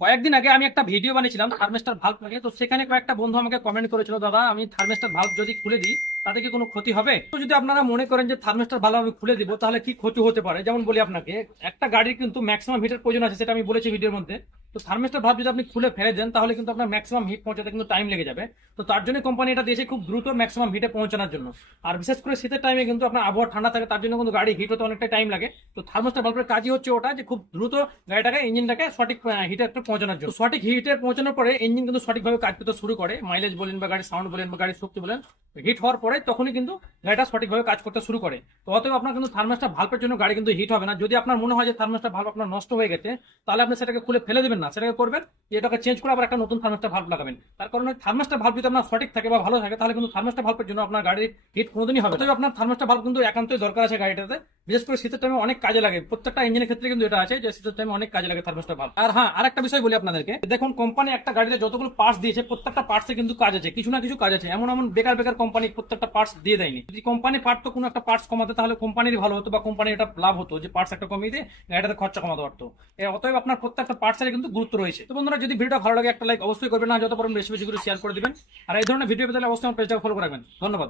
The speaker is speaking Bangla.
কয়েকদিন আগে আমি একটা ভিডিও বানিয়েছিলাম থার্মেস্টার ভাল্ব নিয়ে তো সেখানে কয়েকটা বন্ধু আমাকে কমেন্ট করেছিল, দাদা, আমি থার্মেস্টার ভাল্ব যদি খুলে দিই, তাতে কি কোনো ক্ষতি হবে? তো যদি আপনারা মনে করেন যে থার্মেস্টার ভালো আমি খুলে দিব, তাহলে কি ক্ষতি হতে পারে? যেমন বলি আপনাকে, একটা গাড়ির কিন্তু ম্যাক্সিমাম হিটের প্রয়োজন আছে, সেটা আমি বলেছি ভিডিওর মধ্যে। তো থার্মেস্টার ভাব যদি আপনি খুলে ফেলে দেন, তাহলে কিন্তু আপনার ম্যাক্সিমাম হিট পৌঁছাতে কিন্তু টাইম লেগে যাবে। তো তার জন্য কোম্পানি এটা দিয়েছে খুব দ্রুত ম্যাক্সিমাম হিটে পৌঁছানোর জন্য। আর বিশেষ করে শীতের টাইমে কিন্তু আপনার আবহাওয়া ঠান্ডা থাকে, তার জন্য কিন্তু গাড়ি হিট হতে অনেকটা টাইম লাগে। তো থার্মোস্টার ভাল্বের কাজই হচ্ছে ওটা যে খুব দ্রুত গাড়িটাকে, ইঞ্জিনটাকে সঠিক হিটে একটা পৌঁছানোর জন্য। সঠিক হিটে পৌঁছানোর পরে ইঞ্জিন কিন্তু সঠিকভাবে কাজ করতে শুরু করে। মাইলেজ বলেন বা গাড়ির সাউন্ড বলেন বা গাড়ির শক্তি বলেন হিট হওয়ার পরে তখনই কিন্তু গাড়িটা সঠিকভাবে কাজ করতে শুরু করে। তো অতএব আপনার কিন্তু থার্মোস্টার ভাল্বের জন্য গাড়ি কিন্তু হিট হবে না। যদি আপনার মনে হয় যে থার্মোস্টার ভাল্ব আপনার নষ্ট হয়ে গেছে, তাহলে আপনি সেটাকে খুলে ফেলে দেবেন না সেটাকে করবেন এটাকে চেঞ্জ করে আবার একটা নতুন থার্মাসটা ভাল্ব লাগাবেন তার কারণে থার্মাসটা ভাল্ব যদি আপনার সঠিক থাকে বা ভালো থাকে, তাহলে কিন্তু থার্মাসটা ভাল্বের জন্য আপনার গাড়ির হিট কোনোদিনই হবে। তবে আপনার থার্মাসটা ভাল্ব কিন্তু একান্তই দরকার আছে গাড়িটাতে বিশেষ করে শীতের টাইমে অনেক কাজে লাগে। প্রত্যেকটা ইঞ্জিনের ক্ষেত্রে কিন্তু এটা আছে যে শীতের টাইমে অনেক কাজে লাগে থার্মোস্টার ভাল্ব আর হ্যাঁ আরেকটা বিষয় বলি আপনাদেরকে। দেখুন কোম্পানি একটা গাড়িতে যতগুলো পার্টস দিয়েছে, প্রত্যেকটা পার্টসে কিন্তু কাজ আছে। কিছু না কিছু কাজ আছে। এমন এমন বেকার বেকার কোম্পানি প্রত্যেকটা পার্টস দিয়ে দেয়নি। যদি কোম্পানি পারতো কোনো একটা পার্টস কমাতে, তাহলে কোম্পানির ভালো হতো বা কোম্পানির এটা লাভ হতো যে পার্টস একটা কমিয়ে দিয়ে গাড়িটাতে খরচা কমাতে পারতো। অতএব আপনার প্রত্যেকটা পার্টসের কিন্তু গুরুত্ব রয়েছে। তো বন্ধুরা, যদি ভিডিওটা ভালো লাগে, একটা লাইক অবশ্যই করবেন। না যত পারেন বেশি বেশি করে শেয়ার করে দিবেন। আর এই ধরনের ভিডিও পেতে অবশ্যই আমার পেজটাকে ফলো রাখবেন। ধন্যবাদ।